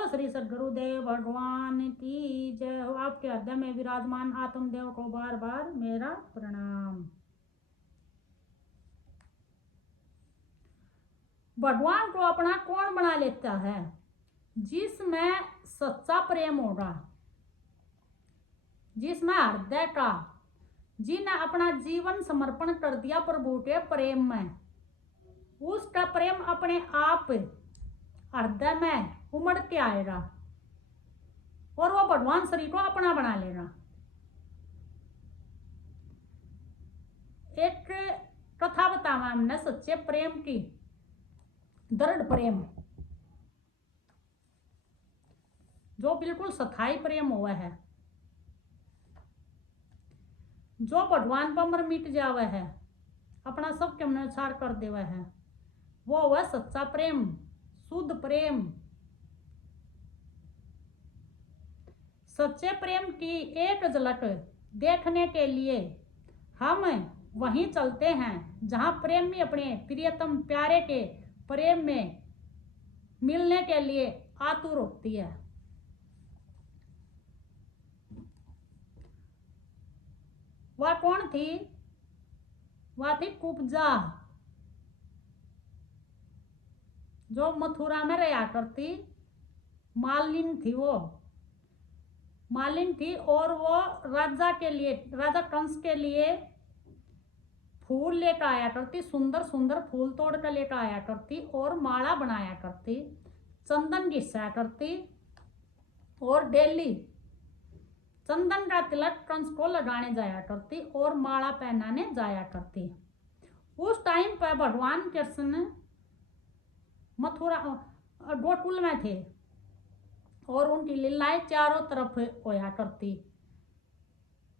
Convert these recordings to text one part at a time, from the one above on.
बोलो श्री सद्गुरुदेव भगवान की जय हो। आपके हृदय में विराजमान आत्मदेव को बार बार मेरा प्रणाम। भगवान को अपना कौन बना लेता है? जिसमें सच्चा प्रेम होगा, जिसमें हृदय का, जिन्हें अपना जीवन समर्पण कर दिया प्रभु के प्रेम में, उसका प्रेम अपने आप हृदय में उमड़ के आएगा और वो भगवान श्री को अपना बना लेगा। एक कथा बतावा हमने सच्चे प्रेम की, दृढ़ प्रेम, जो बिल्कुल स्थायी प्रेम हुआ है, जो भगवान पर मर मिट जावे है, अपना सब के अनुसार कर देवा है, वो हुआ सच्चा प्रेम, शुद्ध प्रेम। सच्चे प्रेम की एक झलक देखने के लिए हम वहीं चलते हैं जहां प्रेमी अपने प्रियतम प्यारे के प्रेम में मिलने के लिए आतुर होती है। वह कौन थी? वह थी कुब्जा, जो मथुरा में रहा करती मालिनी थी। वो मालिनी थी और वो राजा के लिए, राजा कंस के लिए फूल लेकर आया करती, सुंदर सुंदर फूल तोड़ कर लेकर आया करती और माला बनाया करती, चंदन घिसा करती और डेली चंदन का तिलक कंस को लगाने जाया करती और माला पहनाने जाया करती। उस टाइम पर भगवान कृष्ण मथुरा गोकुल में थे और उनकी लीलाएं चारों तरफ होया करती।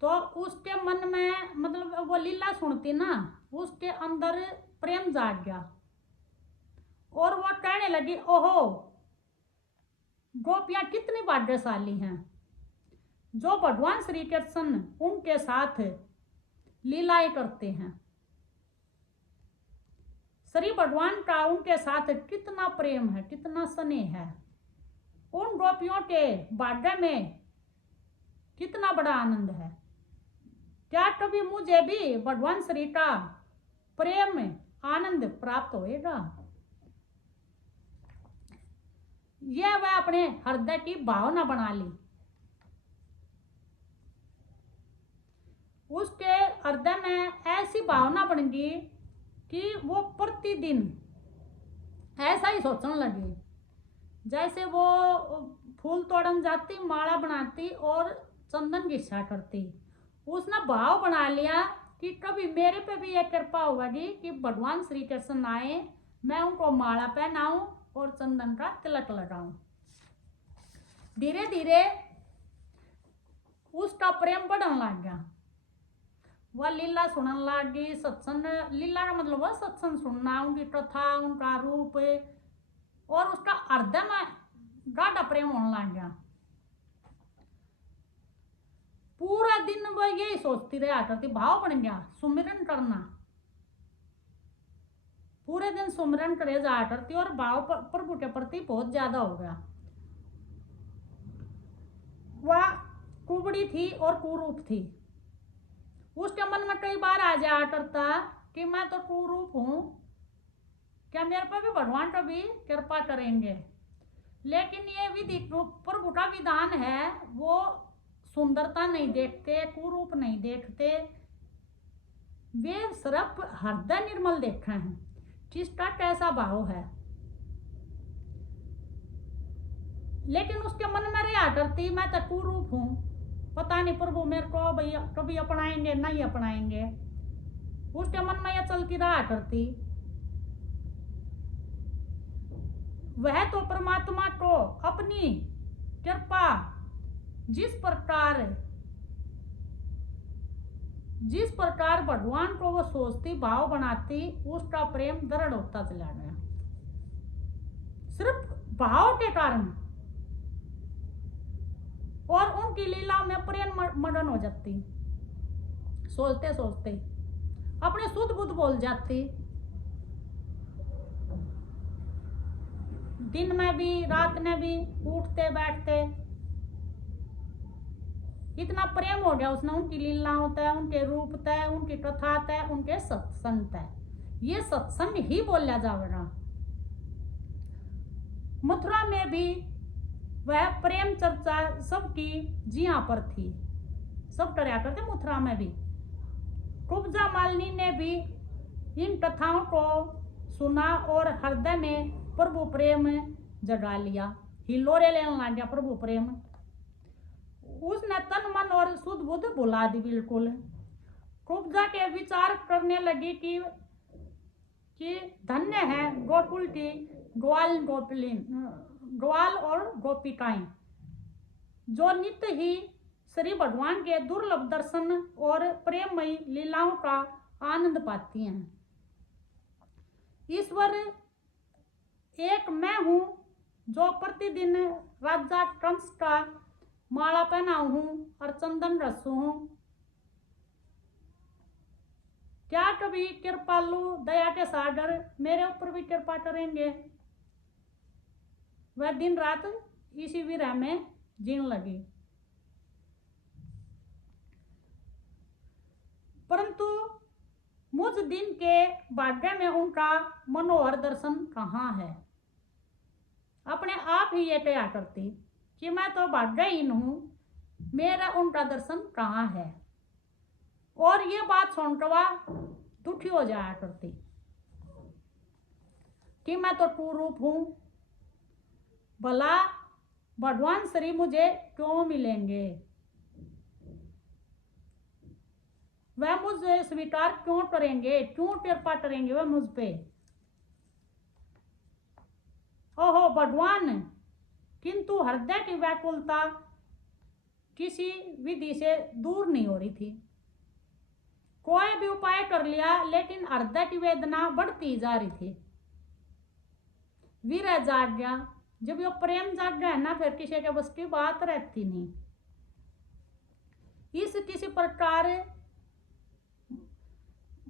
तो उसके मन में, मतलब वो लीला सुनती ना, उसके अंदर प्रेम जाग गया और वो कहने लगी, ओहो गोपियां कितनी भाग्यशाली हैं जो भगवान श्री कृष्ण उनके साथ लीलाएं करते हैं। श्री भगवान का उनके साथ कितना प्रेम है, कितना स्नेह है, उन गोपियों के भाग्य में कितना बड़ा आनंद है। क्या कभी मुझे भी भगवान श्री का प्रेम आनंद प्राप्त होएगा? यह वह अपने हृदय की भावना बना ली। उसके हृदय में ऐसी भावना बन गई कि वो प्रतिदिन ऐसा ही सोचने लगी, जैसे वो फूल तोड़न जाती, माला बनाती और चंदन घिसा करती। उसने भाव बना लिया कि कभी मेरे पे भी यह कृपा होगी कि भगवान श्री कृष्ण आए, मैं उनको माला पहनाऊं और चंदन का तिलक लगाऊं। धीरे धीरे उसका प्रेम बढ़ने लग गया। वह लीला सुनने लगी, सत्संग, लीला का मतलब वह सत्संग सुनना, उनकी कथा, उनका रूप, और उसका हृदय में गाढ़ा प्रेम होने लग गया। पूरा दिन वह यही सोचती रहा करती, भाव बन गया सुमिरन करना, पूरे दिन सुमिरन करे जाया करती और भाव प्रभु के प्रति बहुत ज्यादा हो गया। वह कुबड़ी थी और कुरूप थी। उसके मन में कई बार आ जाया करता कि मैं तो कुरूप हूं, क्या मेरे पर भी भगवान कभी कृपा करेंगे? लेकिन ये विधि प्रभु का विधान है, वो सुंदरता नहीं देखते, कुरूप नहीं देखते, वे सिर्फ हृदय निर्मल देखते हैं, किसका कैसा भाव है। लेकिन उसके मन में रहा करती, मैं तो कुरूप हूं, पता नहीं प्रभु मेरे को भैया कभी अपनाएंगे नहीं अपनाएंगे। उसके मन में यह चलती रहा करती। वह तो परमात्मा को अपनी कृपा जिस प्रकार भगवान को वो सोचती, भाव बनाती, उसका प्रेम दृढ़ होता चला गया, सिर्फ भाव के कारण। और उनकी लीला में प्रेम मगन हो जाती, सोचते सोचते अपने शुद्ध बुद्ध बोल जाती। दिन में भी रात में भी उठते बैठते इतना प्रेम हो गया उसने उनकी लीलाओं तय, उनके रूप तय, उनकी कथा तय, उनके सत्संग तय। ये सत्संग ही बोला जाएगा। मथुरा में भी वह प्रेम चर्चा सबकी जिया पर थी, सब डरा करते मथुरा में भी। कुब्जा मालिनी ने भी इन कथाओं को सुना और हृदय में प्रभु प्रेम जगा लिया, हिलोरे लेने लग गया प्रभु प्रेम। उसने तन मन और शुद्ध बुद्ध भुला दी बिल्कुल। कुब्जा के विचार करने लगी कि धन्य है गोकुल की ग्वाल और गोपिकाएं, जो नित्य ही श्री भगवान के दुर्लभ दर्शन और प्रेममयी लीलाओं का आनंद पाती हैं। ईश्वर एक मैं हूँ जो प्रतिदिन राजा कंस का माला पहनाऊ हूँ और चंदन रसू हूँ। क्या कभी कृपालु दया के सागर मेरे ऊपर भी कृपा करेंगे? वह दिन रात इसी विरह में जीने लगी। परंतु मुझ दिन के भाग्य में उनका मनोहर दर्शन कहाँ है? अपने आप ही ये कहा करती कि मैं तो भाग्यहीन हूँ, मेरा उनका दर्शन कहाँ है। और ये बात सुनकर वह दुखी हो जाया करती कि मैं तो कुरूप हूँ, भला भगवान श्री मुझे क्यों मिलेंगे, वह मुझे स्वीकार क्यों करेंगे, क्यों कृपा करेंगे वह मुझ पे। ओहो भगवान, किंतु हृदय की व्याकुलता किसी विधि से दूर नहीं हो रही थी। कोई भी उपाय कर लिया लेकिन हृदय की वेदना बढ़ती जा रही थी। विरह जाग गया। जब ये प्रेम जाग गया ना, फिर किसी के बस की बात रहती नहीं। इस किसी प्रकार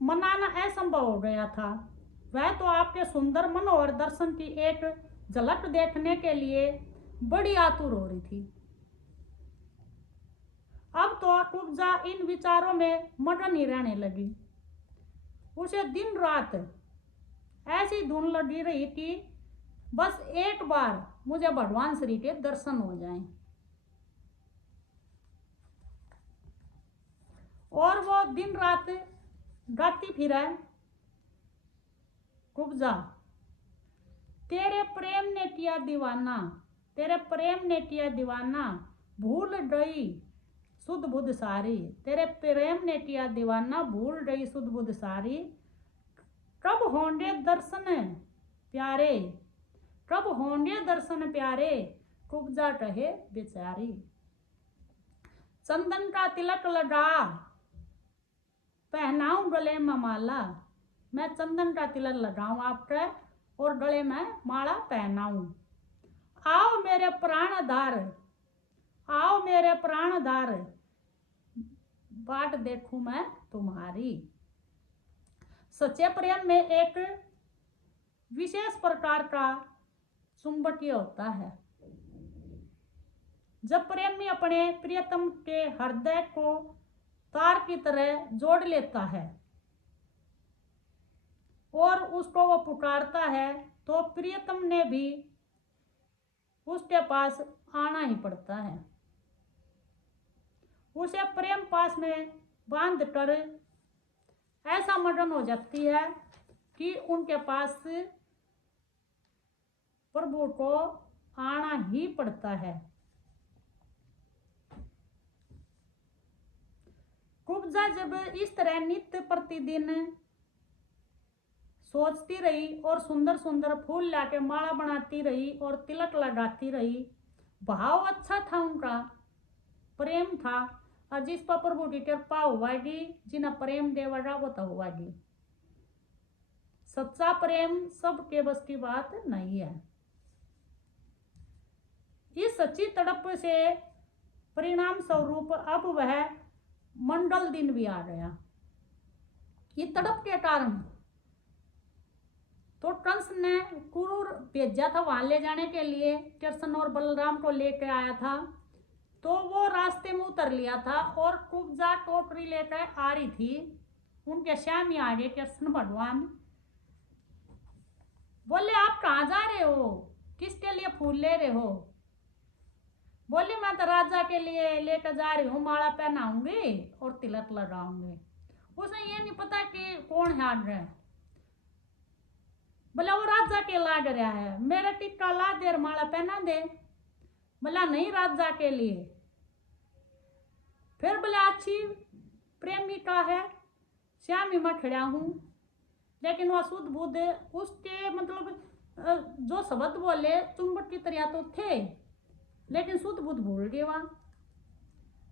मनाना असंभव हो गया था। वह तो आपके सुंदर मनोहर दर्शन की एक झलक देखने के लिए बड़ी आतुर हो रही थी। अब तो कुब्जा इन विचारों में मगन ही रहने लगी। उसे दिन रात ऐसी धुन लगी रही कि बस एक बार मुझे भगवान श्री के दर्शन हो जाएं। और वो दिन रात गाती फिरे, कुब्जा तेरे प्रेम ने किया दीवाना, तेरे प्रेम ने किया दीवाना, भूल गई सुध बुध सारी। तेरे प्रेम ने किया दीवाना, भूल गई सुध बुध सारी। कब होंगे दर्शन प्यारे, कब होंगे दर्शन प्यारे, कुब्जा कहे बेचारी। चंदन का तिलक लगा पहनाऊं गले में माला, मैं चंदन का तिलक लगाऊं आपके और गले में माला पहनाऊं। आओ मेरे प्राणधार, आओ मेरे प्राणधार, बाट देखूं मैं तुम्हारी। सच्चे प्रेम में एक विशेष प्रकार का चुंबकीय होता है। जब प्रेमी अपने प्रियतम के हृदय को तार की तरह जोड़ लेता है और उसको वो पुकारता है, तो प्रियतम ने भी उसके पास आना ही पड़ता है। उसे प्रेम पास में बांध कर ऐसा मगन हो जाती है कि उनके पास प्रभु को आना ही पड़ता है। कुब्जा जब इस तरह नित्य प्रतिदिन सोचती रही और सुंदर सुंदर फूल लाके माला बनाती रही और तिलक लगाती रही, भाव अच्छा था, उनका प्रेम था, और जिस पर प्रभु की कृपा हुआगी, जिन्हें प्रेम देवगा वो तो हुआगी। सच्चा प्रेम सबके बस की बात नहीं है। इस सच्ची तड़प से परिणाम स्वरूप अब वह मंडल दिन भी आ गया। ये तड़प के कारण तो कंस ने क्रूर भेजा था वहां ले जाने के लिए, कृष्ण और बलराम को लेकर आया था। तो वो रास्ते में उतर लिया था और कुब्जा टोकरी लेकर आ रही थी। उनके सामने आ गए कृष्ण भगवान। बोले आप कहाँ जा रहे हो, किसके लिए फूल ले रहे हो? बोली मैं तो राजा के लिए लेकर जा रही हूँ, माला पहनाऊंगी और तिलक लगाऊंगी। उसने ये नहीं पता कि कौन है आगे। बोला वो राजा के लाग रहा है, मेरे टिक्का ला दे, माला पहना दे। बोला नहीं, राजा के लिए। फिर बोला अच्छी प्रेमिका है, श्यामी मैं खड़ा हूँ। लेकिन वह शुद्ध बुद्ध उसके मतलब जो शब्द बोले चुंबक की तरह तो थे, लेकिन शुद्ध बुद्ध भूल गए। वहाँ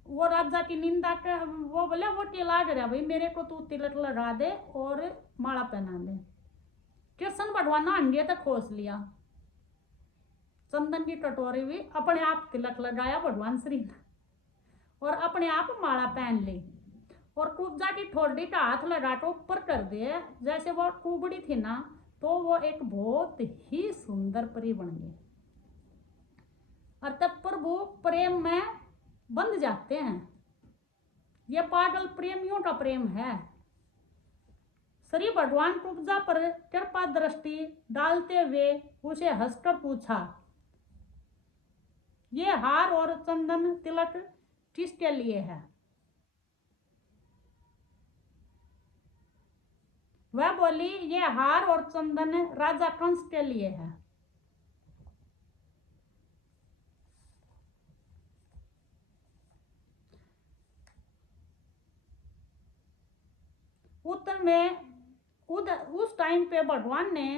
वो राजा की निंदा कर वो बोले वो के लाग रहा भाई, मेरे को तू तिलक लगा दे और माला पहना दे। कृष्ण भगवान अंगे तक खोस लिया, चंदन की कटोरी भी अपने आप तिलक लगाया भगवान श्री ने और अपने आप माला पहन ली और कुब्जा की ठोडी का हाथ लगा के ऊपर कर दिए। जैसे वो कुबड़ी थी ना, तो वो एक बहुत ही सुंदर परी बन गई। और तब प्रभु प्रेम में बंध जाते हैं। ये पागल प्रेमियों का प्रेम है। श्री भगवान कुब्जा पर कृपा दृष्टि डालते हुए उसे हंसकर पूछा, ये हार और चंदन तिलक किसके लिए है? वह बोली ये हार और चंदन राजा कंस के लिए है। उत्तर में उस टाइम पे भगवान ने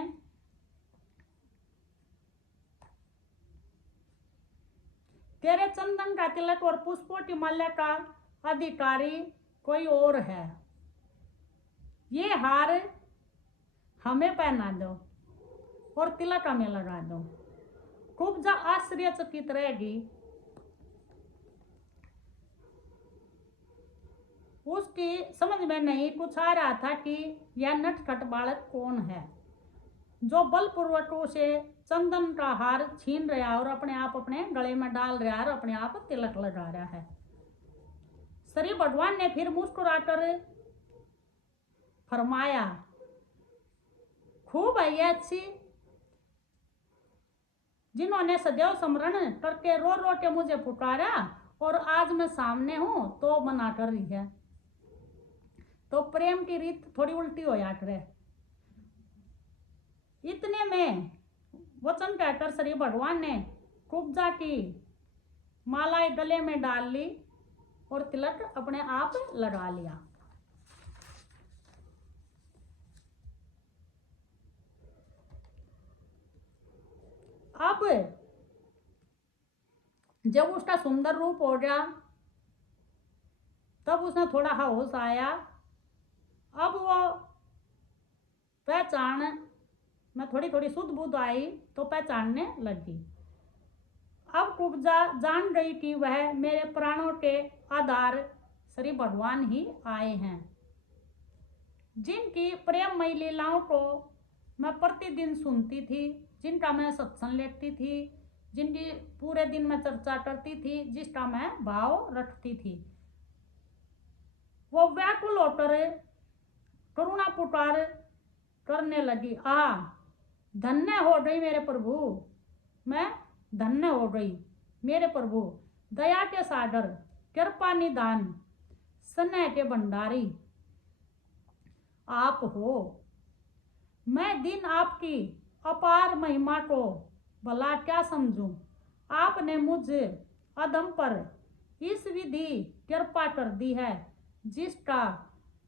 तेरे चंदन का तिलक और पुष्पों की माला का अधिकारी कोई और है, ये हार हमें पहना दो और तिलक हमें लगा दो। कुब्जा आश्चर्यचकित रहेगी। उसकी समझ में नहीं कुछ आ रहा था कि यह नटखट बालक कौन है जो बलपूर्वक उसे चंदन का हार छीन रहा और अपने आप अपने गले में डाल रहा है और अपने आप तिलक लगा रहा है। श्री भगवान ने फिर मुस्कुराकर फरमाया, खूब है ये अच्छी, जिन्होंने सदैव स्मरण करके रो रो के मुझे पुकारा और आज मैं सामने हूं तो मना कर रही है। तो प्रेम की रीत थोड़ी उल्टी हो जा करे। इतने में वचन कहकर श्री भगवान ने कुब्जा की मालाएं गले में डाल ली और तिलक अपने आप लगा लिया। अब जब उसका सुंदर रूप हो गया तब उसने थोड़ा होश आया। अब वो पहचान में थोड़ी थोड़ी शुद्ध बुद्ध आई तो पहचानने लगी। अब कुब्जा जान गई कि वह मेरे प्राणों के आधार श्री भगवान ही आए हैं, जिनकी प्रेममयी लीलाओं को मैं प्रतिदिन सुनती थी, जिनका मैं सत्संग लेती थी, जिनकी पूरे दिन में चर्चा करती थी, जिसका मैं भाव रखती थी। वो व्याकुल होकर करुणा पुकार करने लगी, धन्य हो गई मेरे प्रभु, मैं धन्य हो गई मेरे प्रभु, दया के सागर, कृपा निदान, स्नेह के भंडारी आप हो। मैं दिन आपकी अपार महिमा को भला क्या समझूं। आपने मुझ अधम पर इस विधि कृपा कर दी है जिसका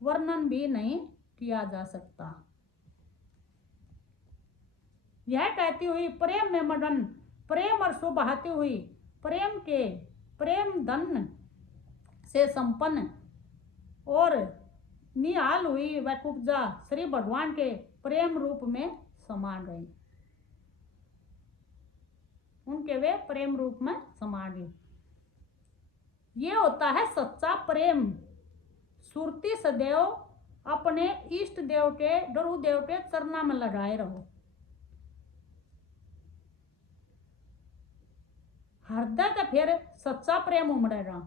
वर्णन भी नहीं किया जा सकता। यह कहती हुई प्रेम में मगन, प्रेम और सुबहाती हुई, प्रेम के प्रेम धन से संपन्न और निहाल हुई वह कुब्जा श्री भगवान के प्रेम रूप में समा गई। उनके वे प्रेम रूप में समा गई। ये होता है सच्चा प्रेम। सुरती सदैव अपने इष्ट देव के गुरुदेव के चरणों में लगाए रहो। हृदय तो फिर सच्चा प्रेम उमड़ेगा।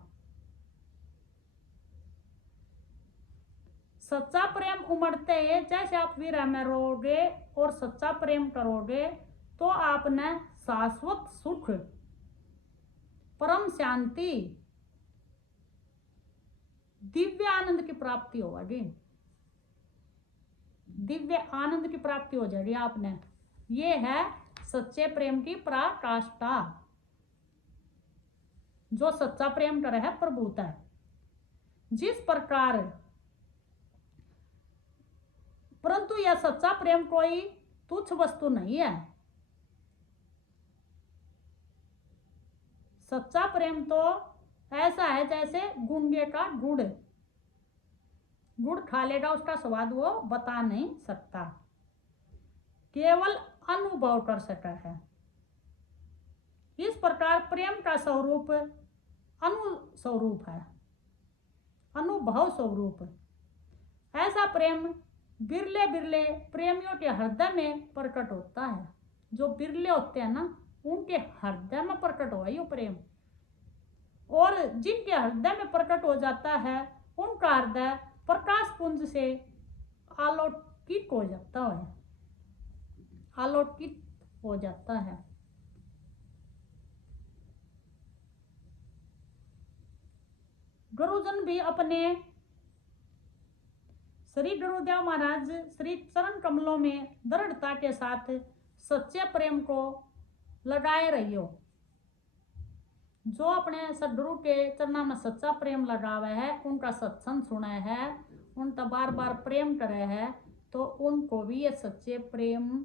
सच्चा प्रेम उमड़ते ही जैसे आप विरह में रहोगे और सच्चा प्रेम करोगे तो आपने शाश्वत सुख, परम शांति, दिव्य आनंद की प्राप्ति होगी। दिव्य आनंद की प्राप्ति हो जाएगी आपने। ये है सच्चे प्रेम की पराकाष्ठा। जो सच्चा प्रेम करे है प्रभुता। जिस प्रकार, परंतु यह सच्चा प्रेम कोई तुच्छ वस्तु नहीं है। सच्चा प्रेम तो ऐसा है जैसे गूंगे का गुड़। गुड़ खा लेगा उसका स्वाद वो बता नहीं सकता, केवल अनुभव कर सकता है। इस प्रकार प्रेम का स्वरूप अनुस्वरूप है, अनुभव स्वरूप। ऐसा प्रेम बिरले बिरले प्रेमियों के हृदय में प्रकट होता है। जो बिरले होते हैं ना, उनके हृदय में प्रकट हुआ ये प्रेम। और जिनके हृदय में प्रकट हो जाता है उनका हृदय प्रकाश पुंज से आलोकित हो जाता है, आलोकित हो जाता है। गुरुजन भी अपने श्री गुरुदेव महाराज श्री चरण कमलों में दृढ़ता के साथ सच्चे प्रेम को लगाए रहियो। जो अपने सदगुरु के चरणों में सच्चा प्रेम लगावे है, उनका सत्संग सुना है, उनका बार बार प्रेम करे है, तो उनको भी ये सच्चे प्रेम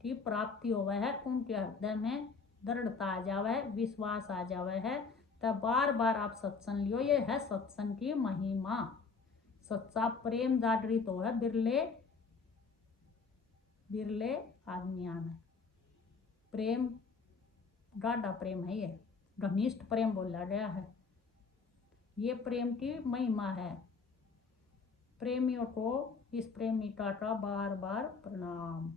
की प्राप्ति होवे है। उनके हृदय में दृढ़ता आ जावे है, विश्वास आ जावे है। तब बार बार आप सत्संग लियो। ये है सत्संग की महिमा। सच्चा प्रेम जागृत हो है बिरले बिरले आदमियां में। प्रेम गाढ़ा प्रेम है, ये घनिष्ठ प्रेम बोला गया है। ये प्रेम की महिमा है। प्रेमियों को इस प्रेमिका का बार बार प्रणाम।